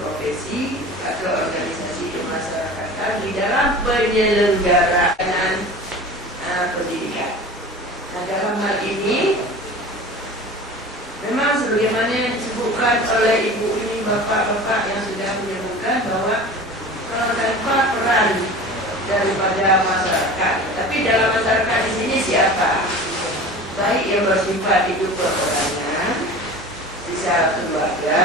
profesi atau organisasi kemasyarakatan di dalam penyelenggaraan pendidikan. Nah, dalam hal ini memang sebagaimana yang disebutkan oleh ibu ini, bapak-bapak yang sudah menyebutkan bahwa kalau tanpa peran daripada masyarakat, tapi dalam masyarakat di sini siapa? Baik yang bersifat hidup perorangan, bisa keluarga,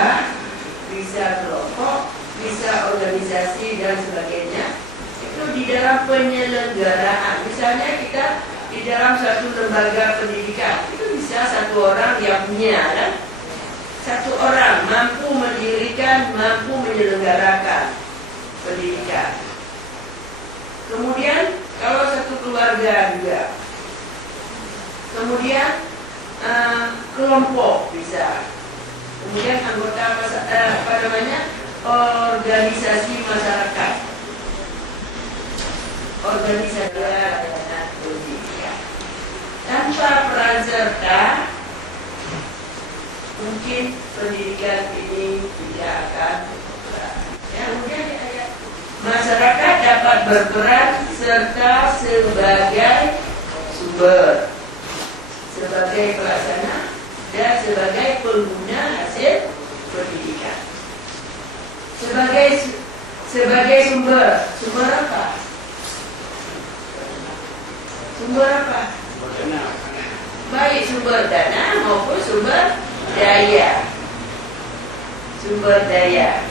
bisa kelompok, bisa organisasi dan sebagainya. Itu di dalam penyelenggaraan. Misalnya kita di dalam suatu lembaga pendidikan, itu bisa satu orang yang punya, kan? Satu orang mampu mendirikan, mampu menyelenggarakan pendidikan. Kemudian kalau satu keluarga juga, kemudian kelompok bisa, kemudian anggota organisasi masyarakat, organisasi dan pendidikan. Tanpa peran serta, mungkin pendidikan ini tidak akan berperan. Kemudian masyarakat dapat berperan serta sebagai sumber, sebagai pelaksana, dan sebagai pengguna hasil pendidikan. Sebagai sumber apa? Sumber apa? Baik sumber dana maupun sumber daya. Sumber daya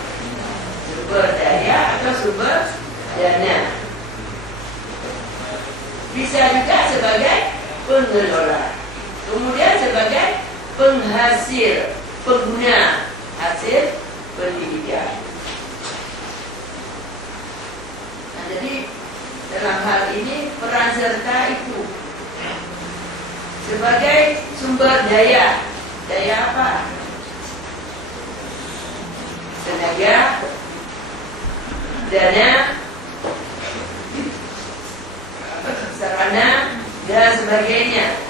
atau sumber dana. Bisa juga sebagai pengelola, kemudian sebagai penghasil, pengguna hasil pendidikan. Nah, jadi dalam hal ini peran serta itu sebagai sumber daya. Daya apa? Tenaga, dana, sarana, dan sebagainya.